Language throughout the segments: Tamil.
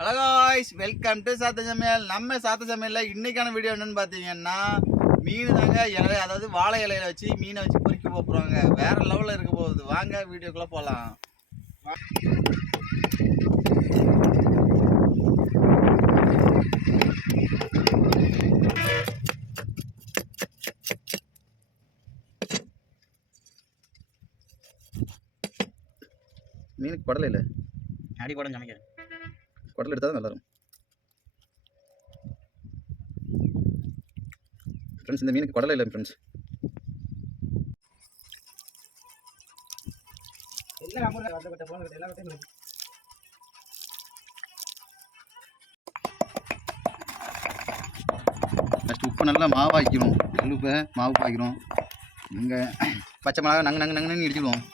ஹலோ காய்ஸ், வெல்கம் டு சாத்த சமையல். நம்ம சாத்த சமையலில் இன்றைக்கான வீடியோ என்னென்னு பார்த்தீங்கன்னா, மீன் தாங்க. அதாவது வாழை இலையில வச்சு மீனை வச்சு பொறிக்க போகிறாங்க. வேறு லெவலில் இருக்க போகுது. வாங்க வீடியோக்குள்ளே போகலாம். மீனுக்கு குடல் இல்லை, அடி குடம் சமைக்கிறேன். குடல் எடுத்தால் தான் நல்லாயிருக்கும் ஃப்ரெண்ட்ஸ். இந்த மீனுக்கு குடல் இல்லை ஃப்ரெண்ட்ஸ். ஃபஸ்ட்டு உப்பு நல்லா மாவாக்கிடும். உப்பு மாவு பாய்க்கிறோம். இங்கே பச்சை மிளகா நங்கு இடிச்சிடுவோம்.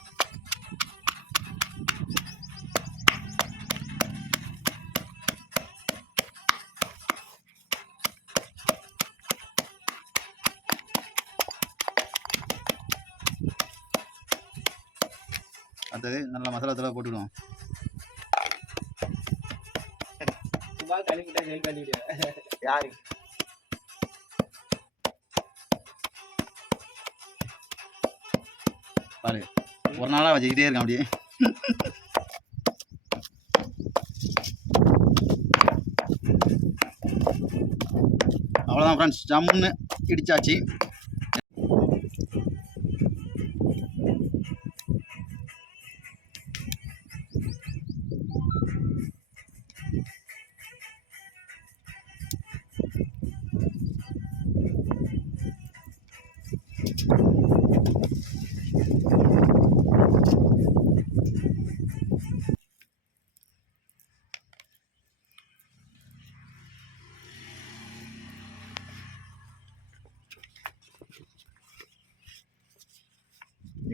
அடுத்தது நல்லா மசாலா தூளை போட்டுவிடுவோம். யாரு பாரு, ஒரு நாளாக வச்சுக்கிட்டே இருக்கேன் அப்படியே. அவ்வளோதான் ஃப்ரெண்ட்ஸ், ஜம்முன்னு இடிச்சாச்சு.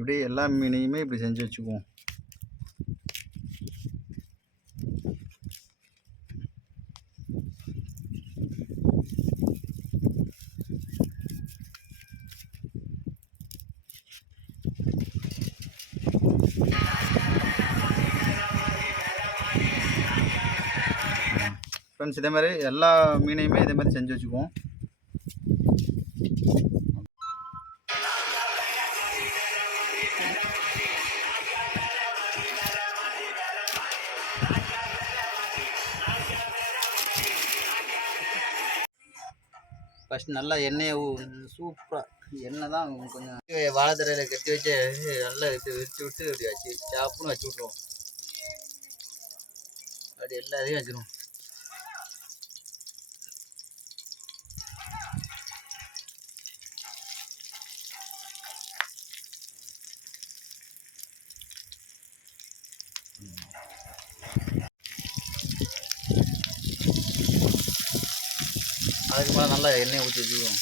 இப்படி எல்லா மீனையுமே இப்படி செஞ்சு வச்சுக்குவோம். ஃப்ரெண்ட்ஸ், இதே மாதிரி எல்லா மீனையுமே இதே மாதிரி செஞ்சு வச்சுக்குவோம். ஃபஸ்ட் நல்லா எண்ணெயை சூப்பராக எண்ணெய் தான் கொஞ்சம் வாழைத்தரையில் கட்டி வச்சு நல்லா இது விரிச்சு விட்டு இப்படி வச்சு சாப்புன்னு வச்சு விட்ருவோம். அப்படி எல்லாத்தையும் வச்சிருவோம். அதுக்கு மேலே நல்லா எண்ணெயை ஊற்றி வச்சுக்குவோம்.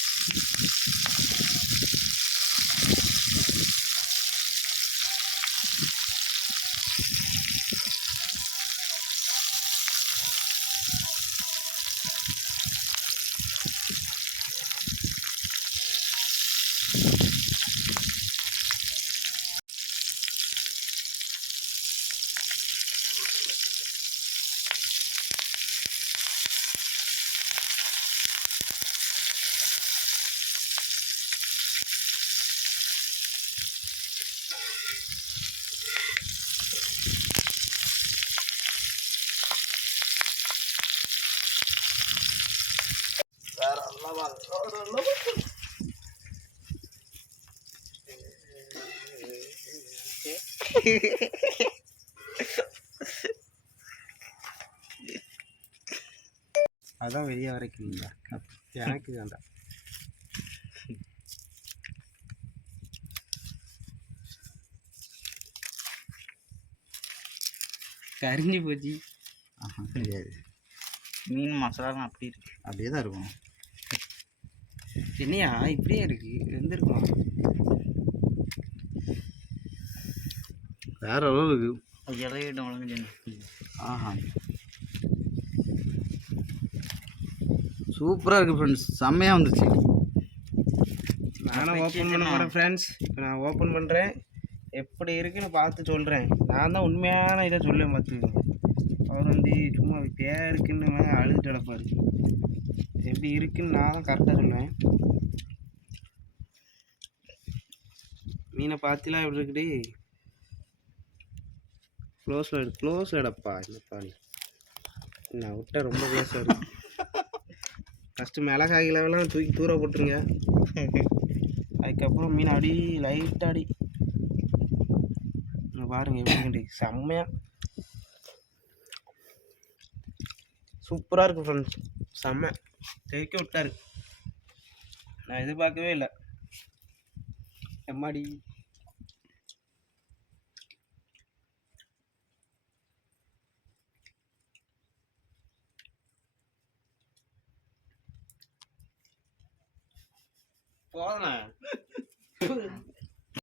அதான் வெளியே வரைக்குங்களா? எனக்கு வேண்டாம். கரிஞ்சு போச்சு. கிடையாது, மீன் மசாலா அப்படி இருக்கு. அப்படியே தான் இருக்கும். என்னையா இப்படியே இருக்கு? வெந்திருக்கும். வேற அளவு இருக்கு. இலையிட்ட வளர்ந்து. ஆஹா, சூப்பராக இருக்குது ஃப்ரெண்ட்ஸ். செம்மையாக வந்துச்சு. நானும் ஓப்பன் பண்ண போகிறேன் ஃப்ரெண்ட்ஸ். இப்போ நான் ஓப்பன் பண்ணுறேன். எப்படி இருக்குன்னு பார்த்து சொல்கிறேன். நான் தான் உண்மையான இதை சொல்லுவேன். பார்த்து அவர் வந்து சும்மா பேருக்குன்னு அழுதுட்டு கிடப்பாரு. எப்படி இருக்குன்னு நான் தான் கரெக்டாக சொல்லுவேன். மீனை பார்த்திலாம் எப்படி இருக்குடி? க்ளோஸில் எடுப்பா இந்த பாணி. நான் விட்ட ரொம்ப க்ளோஸாக இருக்கு. ஃபஸ்ட்டு மிளகாய் லெவலாம் தூக்கி தூர போட்டுருங்க. அதுக்கப்புறம் மீன் அடி லைட்டாக அடி. பாருங்க எப்படி செம்மையா சூப்பராக இருக்கு ஃப்ரெண்ட்ஸ். செம்ம தெரிக்க விட்டாரு. நான் எதிர்பார்க்கவே இல்லை. எம்மாடி போதுண்ணே.